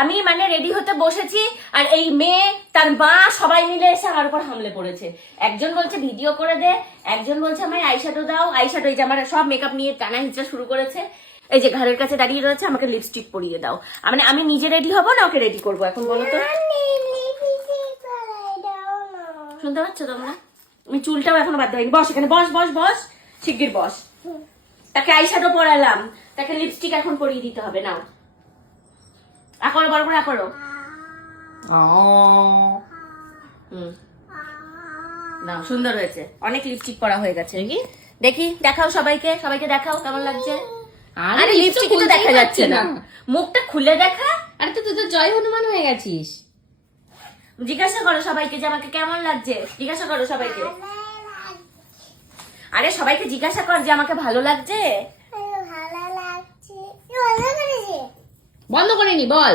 আমি মানে রেডি হতে বসেছি আর এই মেয়ে তার মা সবাই মিলে এসে আমার উপর হামলে পড়েছে। একজন বলছে ভিডিও করে দে, একজন বলছে আমায় আইশ্যাডো দাও, আইশ্যাডো এই যে আমার সব মেকআপ নিয়ে টানা হিচড়া শুরু করেছে। এই যে ঘরের কাছে দাঁড়িয়ে রয়েছে, আমাকে লিপস্টিক পরিয়ে দাও। মানে আমি নিজে রেডি হবো না ওকে রেডি করবো এখন বলো তো? শুনতে পাচ্ছ তোমরা? আমি চুলটাও এখনো বাদ দেয়নি। বস এখানে, বস বস বস, শিগগির বস। তাকে আইশ্যাডো পরালাম, তাকে লিপস্টিক এখন পরিয়ে দিতে হবে। নাও করো, বড় করে করো। না সুন্দর হয়েছে, অনেক লিপস্টিক পরা হয়ে গেছে। দেখি দেখাও সবাইকে, সবাইকে দেখাও কেমন লাগছে। আরে লিপস্টিক তো দেখা যাচ্ছে না, মুখটা খুলে দেখা। আরে তুই তো জয় হনুমান হয়ে গেছিস। জিজ্ঞাসা করো সবাইকে যে আমাকে কেমন লাগছে, জিজ্ঞাসা করো সবাইকে। আরে সবাইকে জিজ্ঞাসা কর যে আমাকে ভালো লাগছে। বন্ধ করে নি বল।